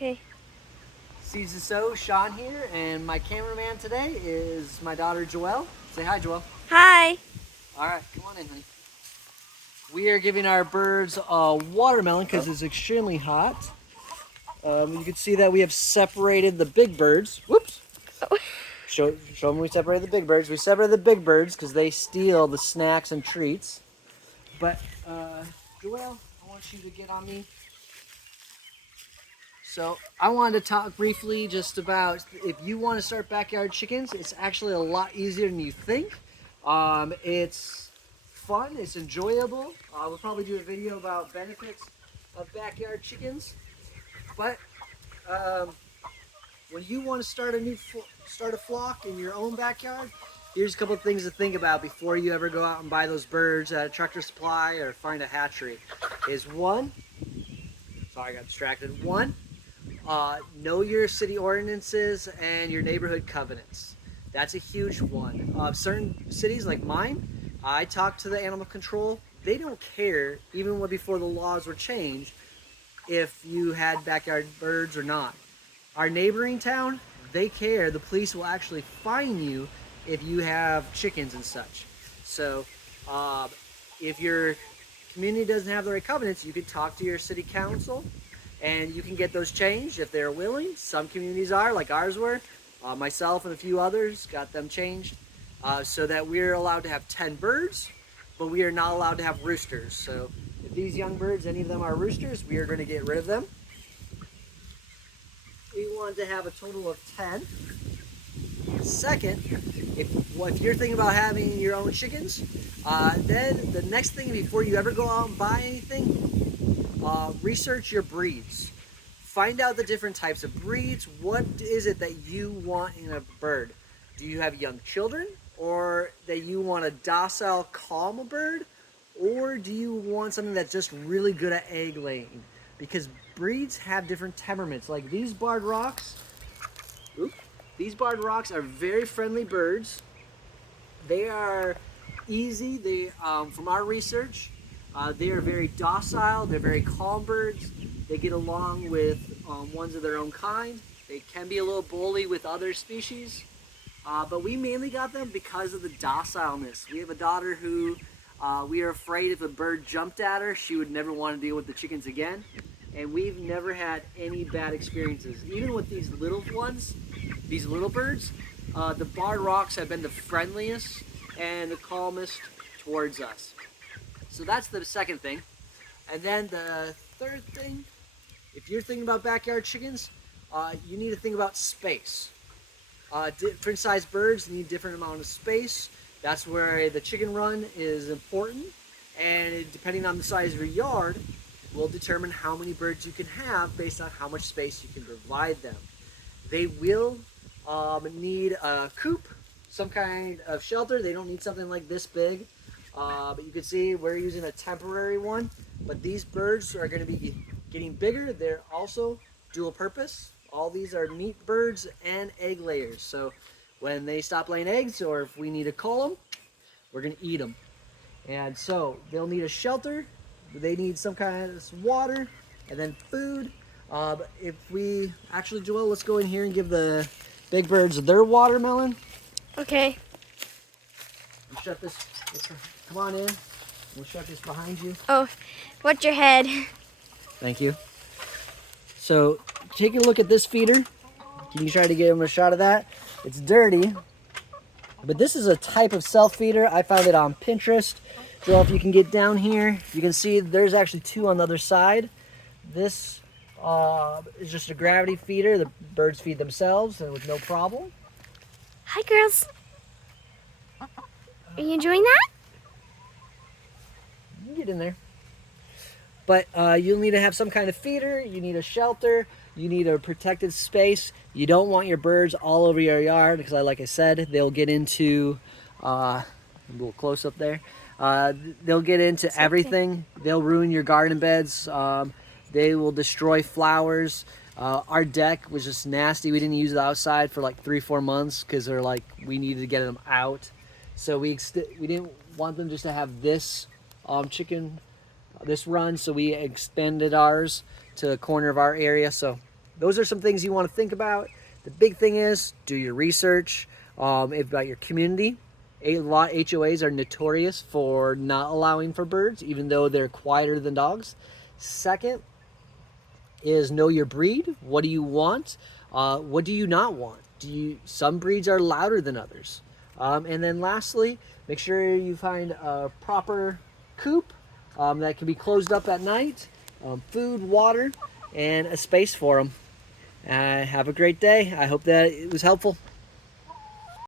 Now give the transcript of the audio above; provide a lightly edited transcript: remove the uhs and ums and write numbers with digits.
Okay. Season so, Shawn here, and my cameraman today is my daughter Joelle. Say hi, Joelle. Hi. All right, come on in, honey. We are giving our birds a watermelon because it's extremely hot. You can see that we have separated the big birds. Whoops. Show them we separated the big birds. We separated the big birds because they steal the snacks and treats. But, Joelle, I want you to get on me. So I wanted to talk briefly just about if you want to start backyard chickens, it's actually a lot easier than you think. It's fun, it's enjoyable. We'll probably do a video about benefits of backyard chickens. But when you want to start a flock in your own backyard, here's a couple of things to think about before you ever go out and buy those birds at a Tractor Supply or find a hatchery. Is one, sorry I got distracted. One, know your city ordinances and your neighborhood covenants. That's a huge one. Certain cities like mine, I talked to the animal control. They don't care, even before the laws were changed, if you had backyard birds or not. Our neighboring town, they care. The police will actually fine you if you have chickens and such. So if your community doesn't have the right covenants, you can talk to your city council and you can get those changed if they're willing. Some communities are, like ours were. Myself and a few others got them changed so that we're allowed to have 10 birds, but we are not allowed to have roosters. So if these young birds, any of them are roosters, we are going to get rid of them. We want to have a total of 10. Second, if you're thinking about having your own chickens, then the next thing before you ever go out and buy anything, research your breeds. Find out the different types of breeds. What is it that you want in a bird? Do you have young children, or that you want a docile, calm bird, or do you want something that's just really good at egg laying? Because breeds have different temperaments. Like these barred rocks. These barred rocks are very friendly birds. They are easy. From our research, they are very docile. They're very calm birds. They get along with ones of their own kind. They can be a little bully with other species, but we mainly got them because of the docileness. We have a daughter who we are afraid if a bird jumped at her, she would never want to deal with the chickens again. And we've never had any bad experiences. Even with these little ones, these little birds, the barred rocks have been the friendliest and the calmest towards us. So that's the second thing. And then the third thing, if you're thinking about backyard chickens, you need to think about space. Different sized birds need different amount of space. That's where the chicken run is important. And depending on the size of your yard, will determine how many birds you can have based on how much space you can provide them. They will need a coop, some kind of shelter. They don't need something like this big. But you can see we're using a temporary one. But these birds are going to be getting bigger. They're also dual purpose. All these are meat birds and egg layers. So when they stop laying eggs, or if we need to cull them, we're going to eat them. And so they'll need a shelter. They need some kind of water and then food. If we actually, Joelle, let's go in here and give the big birds their watermelon. Okay. We'll shut this. Come on in. We'll shut this behind you. Oh, watch your head. Thank you. So take a look at this feeder. Can you try to get them a shot of that? It's dirty, but this is a type of self-feeder. I found it on Pinterest. Joel, if you can get down here, you can see there's actually two on the other side. This is just a gravity feeder. The birds feed themselves and with no problem. Hi, girls. Are you enjoying that? You can get in there. But you'll need to have some kind of feeder. You need a shelter. You need a protected space. You don't want your birds all over your yard because, like I said, they'll get into a little close up there. They'll get into everything. They'll ruin your garden beds. They will destroy flowers. Our deck was just nasty. We didn't use it outside for like 3-4 months because they're like, we needed to get them out. So we didn't want them just to have this this run. So we expanded ours to the corner of our area. So those are some things you want to think about. The big thing is do your research about your community. A lot HOAs are notorious for not allowing for birds, even though they're quieter than dogs. Second is know your breed. What do you want? What do you not want? Some breeds are louder than others. And then lastly, make sure you find a proper coop that can be closed up at night, food, water, and a space for them. Have a great day. I hope that it was helpful.